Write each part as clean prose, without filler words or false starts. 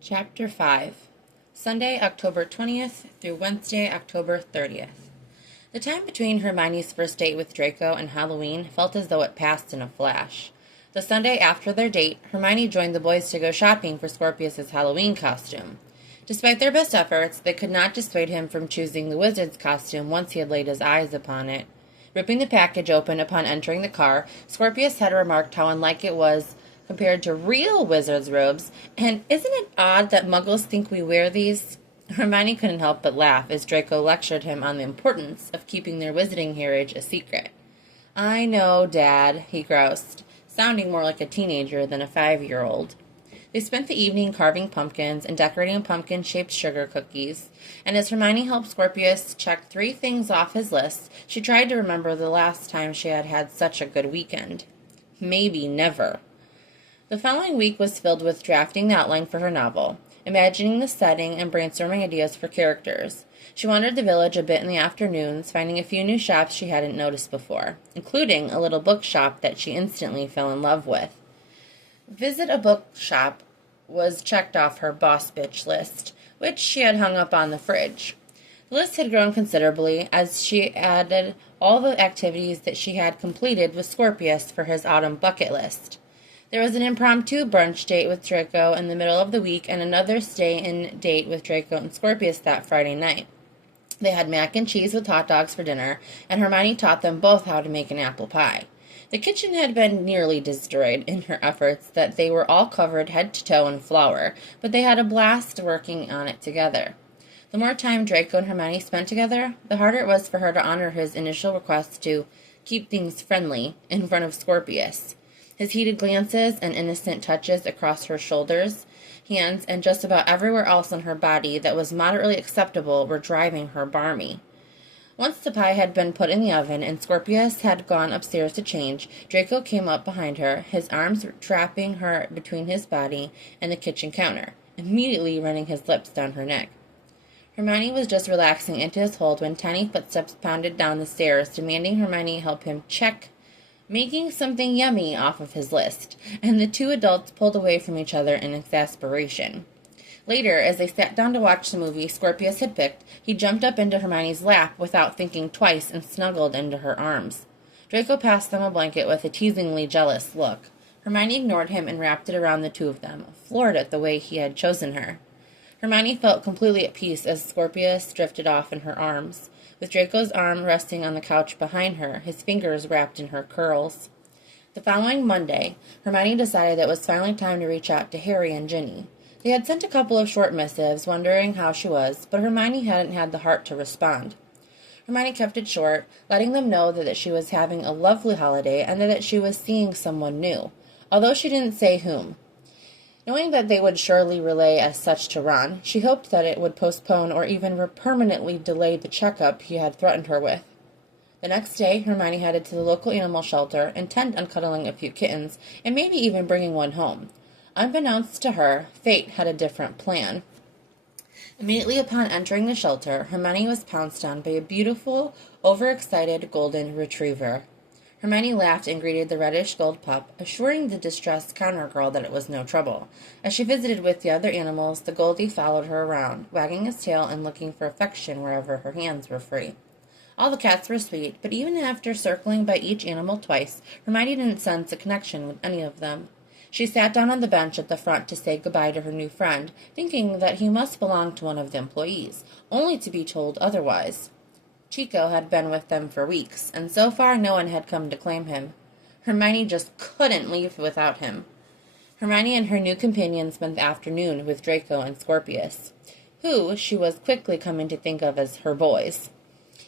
Chapter 5 Sunday, October 20th through Wednesday, October 30th. The time between Hermione's first date with Draco and Halloween felt as though it passed in a flash. The Sunday after their date, Hermione joined the boys to go shopping for Scorpius's Halloween costume. Despite their best efforts, they could not dissuade him from choosing the wizard's costume once he had laid his eyes upon it. Ripping the package open upon entering the car, Scorpius had remarked how unlike it was compared to real wizard's robes, and isn't it odd that muggles think we wear these? Hermione couldn't help but laugh as Draco lectured him on the importance of keeping their wizarding heritage a secret. "I know, Dad," he groused, sounding more like a teenager than a 5-year-old. They spent the evening carving pumpkins and decorating pumpkin-shaped sugar cookies, and as Hermione helped Scorpius check 3 things off his list, she tried to remember the last time she had had such a good weekend. Maybe never. The following week was filled with drafting the outline for her novel, imagining the setting, and brainstorming ideas for characters. She wandered the village a bit in the afternoons, finding a few new shops she hadn't noticed before, including a little bookshop that she instantly fell in love with. Visit a bookshop was checked off her boss bitch list, which she had hung up on the fridge. The list had grown considerably as she added all the activities that she had completed with Scorpius for his autumn bucket list. There was an impromptu brunch date with Draco in the middle of the week and another stay-in date with Draco and Scorpius that Friday night. They had mac and cheese with hot dogs for dinner, and Hermione taught them both how to make an apple pie. The kitchen had been nearly destroyed in her efforts that they were all covered head to toe in flour, but they had a blast working on it together. The more time Draco and Hermione spent together, the harder it was for her to honor his initial request to keep things friendly in front of Scorpius. His heated glances and innocent touches across her shoulders, hands, and just about everywhere else on her body that was moderately acceptable were driving her barmy. Once the pie had been put in the oven and Scorpius had gone upstairs to change, Draco came up behind her, his arms trapping her between his body and the kitchen counter, immediately running his lips down her neck. Hermione was just relaxing into his hold when tiny footsteps pounded down the stairs, demanding Hermione help him check making something yummy off of his list, and the 2 adults pulled away from each other in exasperation. Later, as they sat down to watch the movie Scorpius had picked, he jumped up into Hermione's lap without thinking twice and snuggled into her arms. Draco passed them a blanket with a teasingly jealous look. Hermione ignored him and wrapped it around the 2 of them, floored at the way he had chosen her. Hermione felt completely at peace as Scorpius drifted off in her arms, with Draco's arm resting on the couch behind her, his fingers wrapped in her curls. The following Monday, Hermione decided that it was finally time to reach out to Harry and Ginny. They had sent a couple of short missives, wondering how she was, but Hermione hadn't had the heart to respond. Hermione kept it short, letting them know that she was having a lovely holiday and that she was seeing someone new, although she didn't say whom. Knowing that they would surely relay as such to Ron, she hoped that it would postpone or even permanently delay the checkup he had threatened her with. The next day, Hermione headed to the local animal shelter, intent on cuddling a few kittens, and maybe even bringing one home. Unbeknownst to her, fate had a different plan. Immediately upon entering the shelter, Hermione was pounced on by a beautiful, overexcited golden retriever. Hermione laughed and greeted the reddish-gold pup, assuring the distressed counter girl that it was no trouble. As she visited with the other animals, the Goldie followed her around, wagging his tail and looking for affection wherever her hands were free. All the cats were sweet, but even after circling by each animal twice, Hermione didn't sense a connection with any of them. She sat down on the bench at the front to say goodbye to her new friend, thinking that he must belong to one of the employees, only to be told otherwise. Chico had been with them for weeks, and so far no one had come to claim him. Hermione just couldn't leave without him. Hermione and her new companion spent the afternoon with Draco and Scorpius, who she was quickly coming to think of as her boys.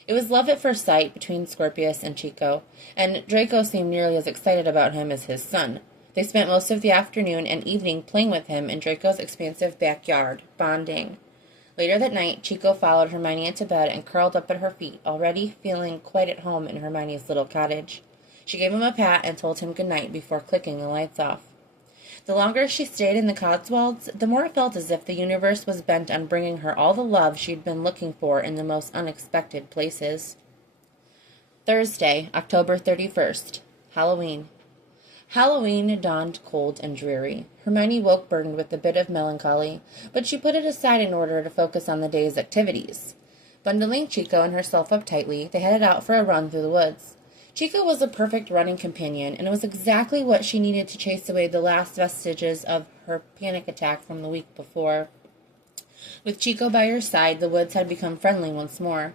It was love at first sight between Scorpius and Chico, and Draco seemed nearly as excited about him as his son. They spent most of the afternoon and evening playing with him in Draco's expansive backyard, bonding. Later that night, Chico followed Hermione into bed and curled up at her feet, already feeling quite at home in Hermione's little cottage. She gave him a pat and told him good night before clicking the lights off. The longer she stayed in the Cotswolds, the more it felt as if the universe was bent on bringing her all the love she'd been looking for in the most unexpected places. Thursday, October 31st, Halloween. Halloween dawned cold and dreary. Hermione woke burdened with a bit of melancholy, but she put it aside in order to focus on the day's activities. Bundling Chico and herself up tightly, they headed out for a run through the woods. Chico was a perfect running companion, and it was exactly what she needed to chase away the last vestiges of her panic attack from the week before. With Chico by her side, the woods had become friendly once more.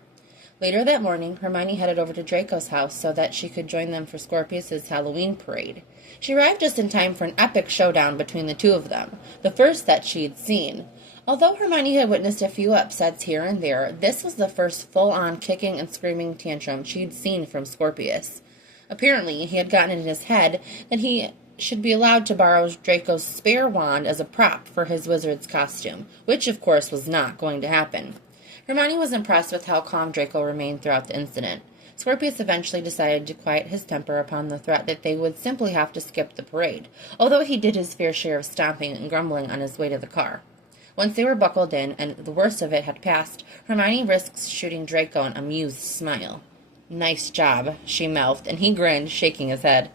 Later that morning, Hermione headed over to Draco's house so that she could join them for Scorpius's Halloween parade. She arrived just in time for an epic showdown between the two of them, the first that she'd seen. Although Hermione had witnessed a few upsets here and there, this was the first full-on kicking and screaming tantrum she'd seen from Scorpius. Apparently, he had gotten in his head that he should be allowed to borrow Draco's spare wand as a prop for his wizard's costume, which, of course, was not going to happen. Hermione was impressed with how calm Draco remained throughout the incident. Scorpius eventually decided to quiet his temper upon the threat that they would simply have to skip the parade, although he did his fair share of stomping and grumbling on his way to the car. Once they were buckled in, and the worst of it had passed, Hermione risked shooting Draco an amused smile. "Nice job," she mouthed, and he grinned, shaking his head.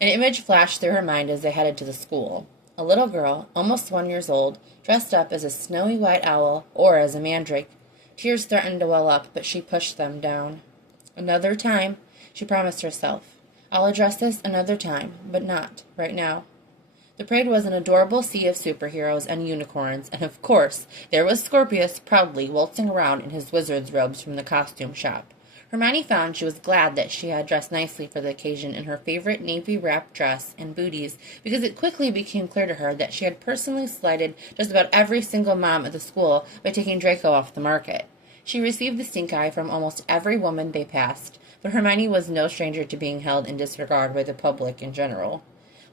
An image flashed through her mind as they headed to the school. A little girl, almost 1 year old, dressed up as a snowy white owl or as a mandrake. Tears threatened to well up, but she pushed them down. "Another time," she promised herself. "I'll address this another time, but not right now." The parade was an adorable sea of superheroes and unicorns, and of course, there was Scorpius proudly waltzing around in his wizard's robes from the costume shop. Hermione found she was glad that she had dressed nicely for the occasion in her favorite navy-wrapped dress and booties, because it quickly became clear to her that she had personally slighted just about every single mom at the school by taking Draco off the market. She received the stink eye from almost every woman they passed, but Hermione was no stranger to being held in disregard by the public in general.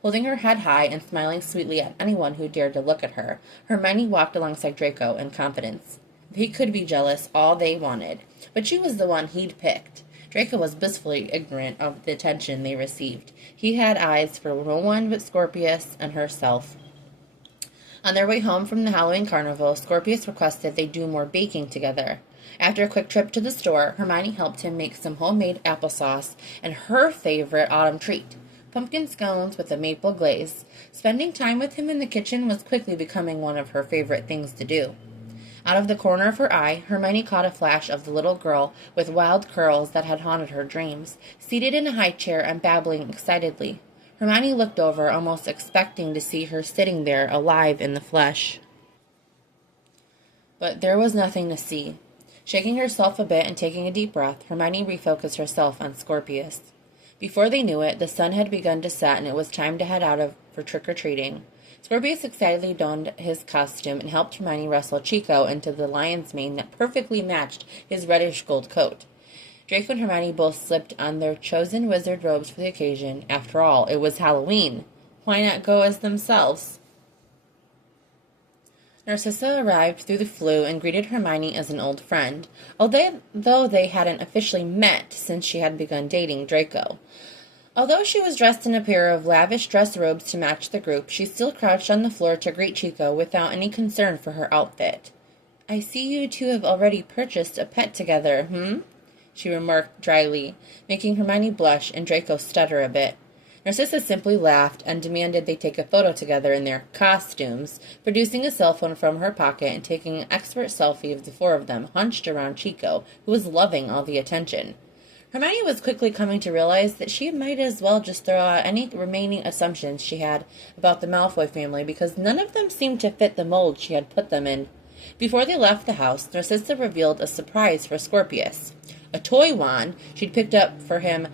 Holding her head high and smiling sweetly at anyone who dared to look at her, Hermione walked alongside Draco in confidence. He could be jealous all they wanted, but she was the one he'd picked. Draco was blissfully ignorant of the attention they received. He had eyes for no one but Scorpius and herself. On their way home from the Halloween carnival, Scorpius requested they do more baking together. After a quick trip to the store, Hermione helped him make some homemade applesauce and her favorite autumn treat, pumpkin scones with a maple glaze. Spending time with him in the kitchen was quickly becoming one of her favorite things to do. Out of the corner of her eye, Hermione caught a flash of the little girl with wild curls that had haunted her dreams, seated in a high chair and babbling excitedly. Hermione looked over, almost expecting to see her sitting there alive in the flesh. But there was nothing to see. Shaking herself a bit and taking a deep breath, Hermione refocused herself on Scorpius. Before they knew it, the sun had begun to set and it was time to head out for trick-or-treating. Scorpius excitedly donned his costume and helped Hermione wrestle Chico into the lion's mane that perfectly matched his reddish-gold coat. Draco and Hermione both slipped on their chosen wizard robes for the occasion. After all, it was Halloween. Why not go as themselves? Narcissa arrived through the flue and greeted Hermione as an old friend, although they hadn't officially met since she had begun dating Draco. Although she was dressed in a pair of lavish dress robes to match the group, she still crouched on the floor to greet Chico without any concern for her outfit. "I see you two have already purchased a pet together, she remarked dryly, making Hermione blush and Draco stutter a bit. Narcissa simply laughed and demanded they take a photo together in their costumes, producing a cell phone from her pocket and taking an expert selfie of the four of them hunched around Chico, who was loving all the attention. Hermione was quickly coming to realize that she might as well just throw out any remaining assumptions she had about the Malfoy family, because none of them seemed to fit the mold she had put them in. Before they left the house, Narcissa revealed a surprise for Scorpius. A toy wand she'd picked up for him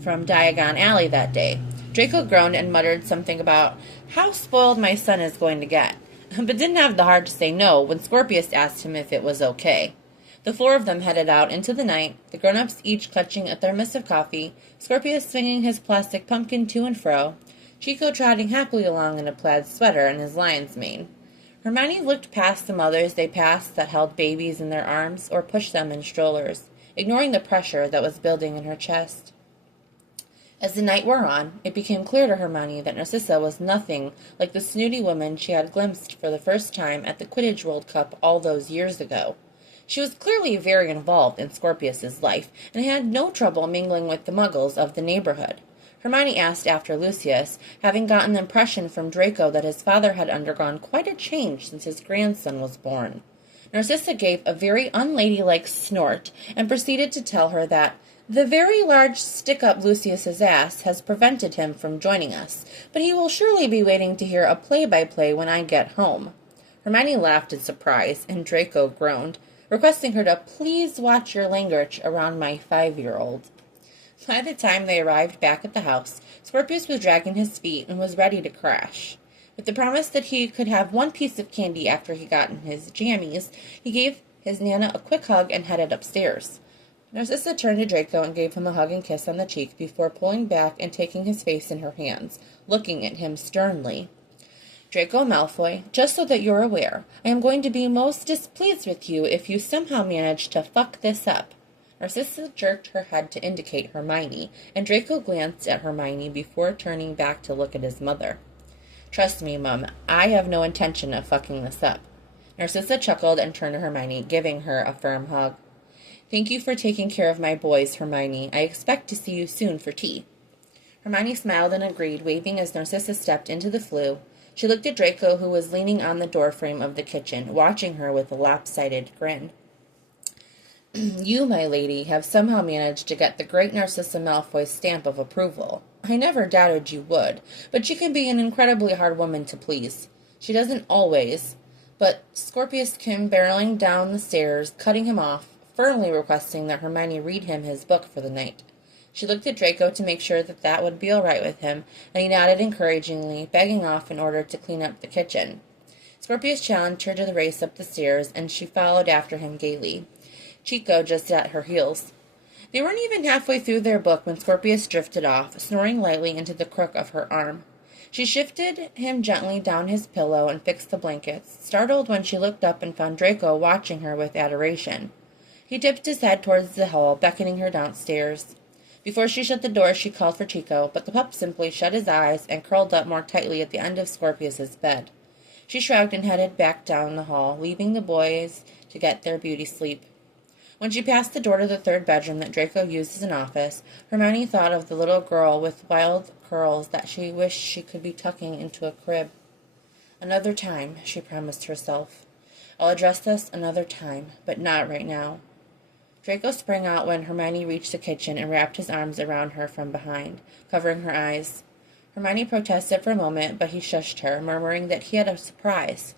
from Diagon Alley that day. Draco groaned and muttered something about how spoiled my son is going to get, but didn't have the heart to say no when Scorpius asked him if it was okay. The four of them headed out into the night, the grown-ups each clutching a thermos of coffee, Scorpius swinging his plastic pumpkin to and fro, Chico trotting happily along in a plaid sweater and his lion's mane. Hermione looked past the mothers they passed that held babies in their arms or pushed them in strollers, ignoring the pressure that was building in her chest. As the night wore on, it became clear to Hermione that Narcissa was nothing like the snooty woman she had glimpsed for the first time at the Quidditch World Cup all those years ago. She was clearly very involved in Scorpius's life, and had no trouble mingling with the muggles of the neighborhood. Hermione asked after Lucius, having gotten the impression from Draco that his father had undergone quite a change since his grandson was born. Narcissa gave a very unladylike snort and proceeded to tell her that the very large stick up Lucius's ass has prevented him from joining us, but he will surely be waiting to hear a play-by-play when I get home. Hermione laughed in surprise, and Draco groaned, requesting her to please watch your language around my 5-year-old. By the time they arrived back at the house, Scorpius was dragging his feet and was ready to crash. With the promise that he could have one piece of candy after he got in his jammies, he gave his Nana a quick hug and headed upstairs. Narcissa turned to Draco and gave him a hug and kiss on the cheek before pulling back and taking his face in her hands, looking at him sternly. Draco Malfoy, just so that you're aware, I am going to be most displeased with you if you somehow manage to fuck this up. Narcissa jerked her head to indicate Hermione, and Draco glanced at Hermione before turning back to look at his mother. Trust me, Mum, I have no intention of fucking this up. Narcissa chuckled and turned to Hermione, giving her a firm hug. Thank you for taking care of my boys, Hermione. I expect to see you soon for tea. Hermione smiled and agreed, waving as Narcissa stepped into the flue. She looked at Draco, who was leaning on the doorframe of the kitchen, watching her with a lopsided grin. You, my lady, have somehow managed to get the great Narcissa Malfoy's stamp of approval. I never doubted you would, but she can be an incredibly hard woman to please. She doesn't always. But Scorpius came barreling down the stairs, cutting him off, firmly requesting that Hermione read him his book for the night. She looked at Draco to make sure that would be all right with him, and he nodded encouragingly, begging off in order to clean up the kitchen. Scorpius challenged her to the race up the stairs, and she followed after him gaily, Chico just at her heels. They weren't even halfway through their book when Scorpius drifted off, snoring lightly into the crook of her arm. She shifted him gently down his pillow and fixed the blankets, startled when she looked up and found Draco watching her with adoration. He tipped his head towards the hall, beckoning her downstairs. Before she shut the door, she called for Chico, but the pup simply shut his eyes and curled up more tightly at the end of Scorpius's bed. She shrugged and headed back down the hall, leaving the boys to get their beauty sleep. When she passed the door to the third bedroom that Draco used as an office, Hermione thought of the little girl with wild curls that she wished she could be tucking into a crib. Another time, she promised herself. I'll address this another time, but not right now. Draco sprang out when Hermione reached the kitchen and wrapped his arms around her from behind, covering her eyes. Hermione protested for a moment, but he shushed her, murmuring that he had a surprise.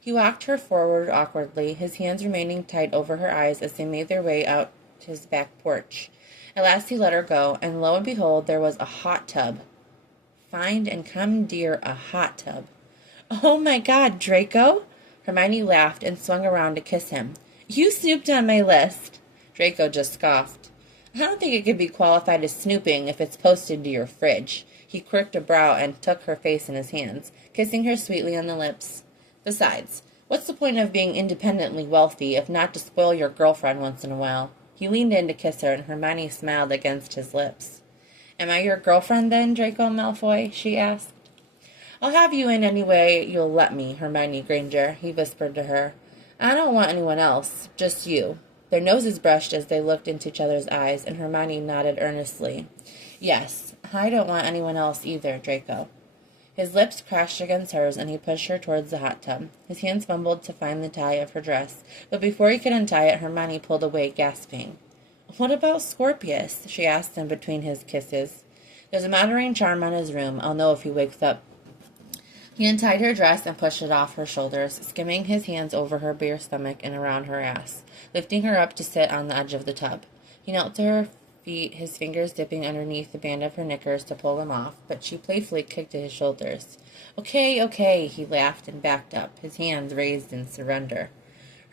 He walked her forward awkwardly, his hands remaining tight over her eyes as they made their way out to his back porch. At last he let her go, and lo and behold, there was a hot tub. Find and commandeer a hot tub. Oh my God, Draco! Hermione laughed and swung around to kiss him. You snooped on my list. Draco just scoffed. I don't think it could be qualified as snooping if it's posted to your fridge. He quirked a brow and took her face in his hands, kissing her sweetly on the lips. Besides, what's the point of being independently wealthy if not to spoil your girlfriend once in a while? He leaned in to kiss her, and Hermione smiled against his lips. Am I your girlfriend then, Draco Malfoy? She asked. I'll have you in any way you'll let me, Hermione Granger, he whispered to her. I don't want anyone else, just you. Their noses brushed as they looked into each other's eyes, and Hermione nodded earnestly. Yes, I don't want anyone else either, Draco. His lips crashed against hers, and he pushed her towards the hot tub. His hands fumbled to find the tie of her dress, but before he could untie it, Hermione pulled away, gasping. What about Scorpius? She asked in between his kisses. There's a moderating charm on his room. I'll know if he wakes up. He untied her dress and pushed it off her shoulders, skimming his hands over her bare stomach and around her ass, lifting her up to sit on the edge of the tub. He knelt to her feet, his fingers dipping underneath the band of her knickers to pull them off, but she playfully kicked at his shoulders. Okay, he laughed and backed up, his hands raised in surrender.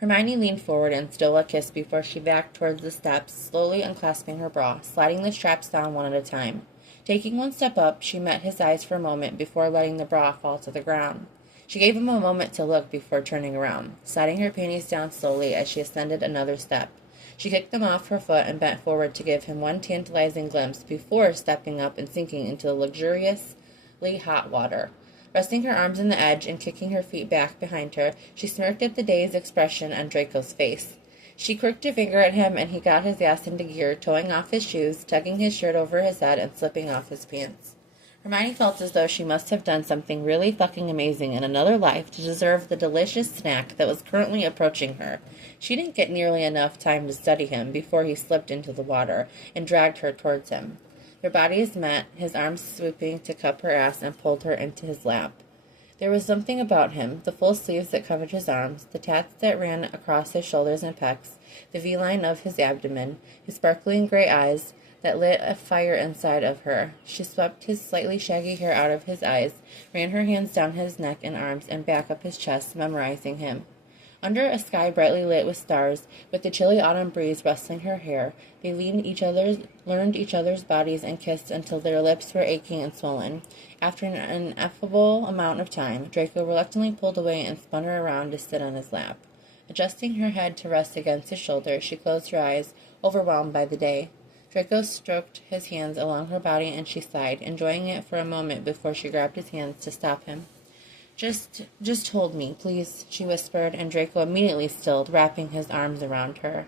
Hermione leaned forward and stole a kiss before she backed towards the steps, slowly unclasping her bra, sliding the straps down one at a time. Taking one step up, she met his eyes for a moment before letting the bra fall to the ground. She gave him a moment to look before turning around, sliding her panties down slowly as she ascended another step. She kicked them off her foot and bent forward to give him one tantalizing glimpse before stepping up and sinking into the luxuriously hot water. Resting her arms on the edge and kicking her feet back behind her, she smirked at the dazed expression on Draco's face. She crooked a finger at him, and he got his ass into gear, towing off his shoes, tugging his shirt over his head, and slipping off his pants. Hermione felt as though she must have done something really fucking amazing in another life to deserve the delicious snack that was currently approaching her. She didn't get nearly enough time to study him before he slipped into the water and dragged her towards him. Their bodies met, his arms swooping to cup her ass and pulled her into his lap. There was something about him, the full sleeves that covered his arms, the tats that ran across his shoulders and pecs, the V-line of his abdomen, his sparkling gray eyes, that lit a fire inside of her. She swept his slightly shaggy hair out of his eyes, ran her hands down his neck and arms and back up his chest, memorizing him. Under a sky brightly lit with stars, with the chilly autumn breeze rustling her hair, they learned each other's bodies and kissed until their lips were aching and swollen. After an ineffable amount of time, Draco reluctantly pulled away and spun her around to sit on his lap. Adjusting her head to rest against his shoulder, she closed her eyes, overwhelmed by the day. Draco stroked his hands along her body, and she sighed, enjoying it for a moment before she grabbed his hands to stop him. Just hold me, please, she whispered, and Draco immediately stilled, wrapping his arms around her.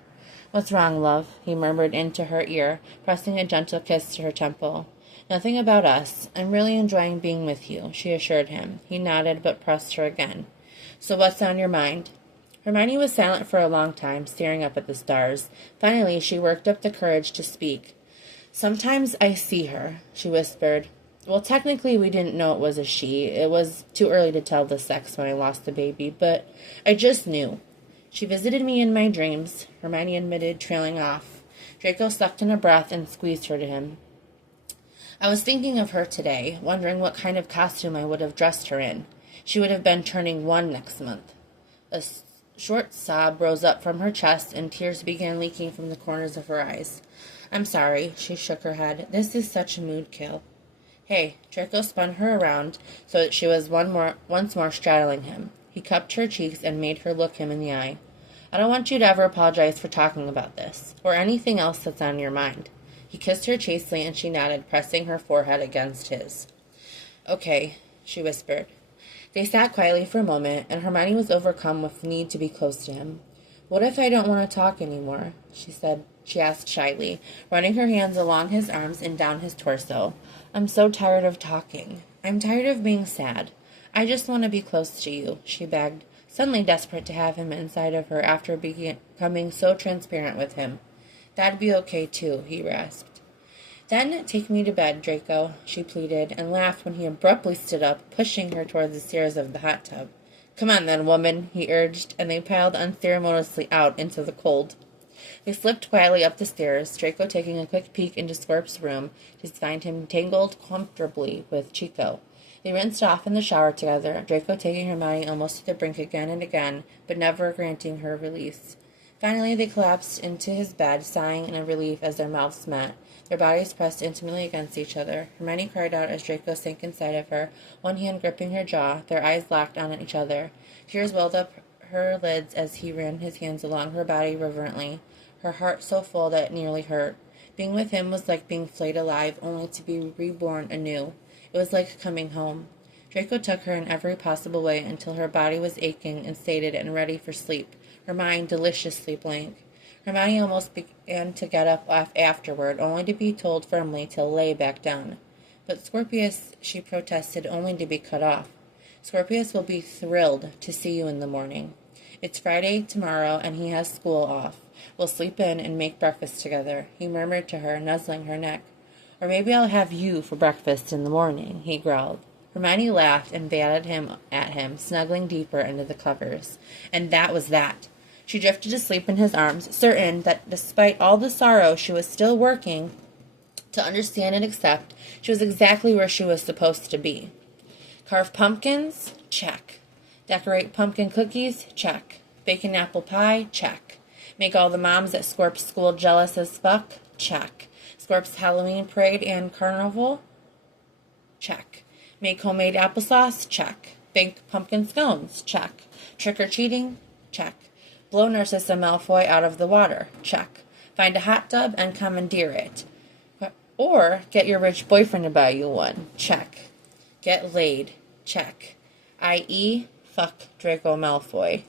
What's wrong, love? He murmured into her ear, pressing a gentle kiss to her temple. Nothing about us. I'm really enjoying being with you, she assured him. He nodded, but pressed her again. So what's on your mind? Hermione was silent for a long time, staring up at the stars. Finally, she worked up the courage to speak. Sometimes I see her, she whispered. Well, technically, we didn't know it was a she. It was too early to tell the sex when I lost the baby, but I just knew. She visited me in my dreams, Hermione admitted, trailing off. Draco sucked in a breath and squeezed her to him. I was thinking of her today, wondering what kind of costume I would have dressed her in. She would have been turning 1 next month. A short sob rose up from her chest, and tears began leaking from the corners of her eyes. I'm sorry, she shook her head. This is such a mood kill. Hey, Draco spun her around so that she was once more straddling him. He cupped her cheeks and made her look him in the eye. I don't want you to ever apologize for talking about this, or anything else that's on your mind. He kissed her chastely, and she nodded, pressing her forehead against his. Okay, she whispered. They sat quietly for a moment, and Hermione was overcome with the need to be close to him. What if I don't want to talk anymore? She asked shyly, running her hands along his arms and down his torso. I'm so tired of talking. I'm tired of being sad. I just want to be close to you, she begged, suddenly desperate to have him inside of her after becoming so transparent with him. That'd be okay, too, he rasped. Then take me to bed, Draco, she pleaded, and laughed when he abruptly stood up, pushing her toward the stairs of the hot tub. Come on, then, woman, he urged, and they piled unceremoniously out into the cold. They slipped quietly up the stairs, Draco taking a quick peek into Scorp's room to find him tangled comfortably with Chico. They rinsed off in the shower together, Draco taking Hermione almost to the brink again and again, but never granting her release. Finally, they collapsed into his bed, sighing in relief as their mouths met, their bodies pressed intimately against each other. Hermione cried out as Draco sank inside of her, one hand gripping her jaw, their eyes locked on each other. Tears welled up her lids as he ran his hands along her body reverently, her heart so full that it nearly hurt. Being with him was like being flayed alive, only to be reborn anew. It was like coming home. Draco took her in every possible way until her body was aching and sated and ready for sleep, her mind deliciously blank. Hermione almost began to get up afterward, only to be told firmly to lay back down. But Scorpius, she protested, only to be cut off. Scorpius will be thrilled to see you in the morning. It's Friday tomorrow, and he has school off. We'll sleep in and make breakfast together, he murmured to her, nuzzling her neck. Or maybe I'll have you for breakfast in the morning, he growled. Hermione laughed and batted at him, snuggling deeper into the covers. And that was that. She drifted to sleep in his arms, certain that despite all the sorrow she was still working to understand and accept, she was exactly where she was supposed to be. Carve pumpkins? Check. Decorate pumpkin cookies? Check. Bake an apple pie? Check. Make all the moms at Scorp's school jealous as fuck? Check. Scorp's Halloween parade and carnival? Check. Make homemade applesauce? Check. Bake pumpkin scones? Check. Trick-or-treating? Check. Blow Narcissa Malfoy out of the water? Check. Find a hot tub and commandeer it. Or get your rich boyfriend to buy you one? Check. Get laid? Check. I.e., fuck Draco Malfoy.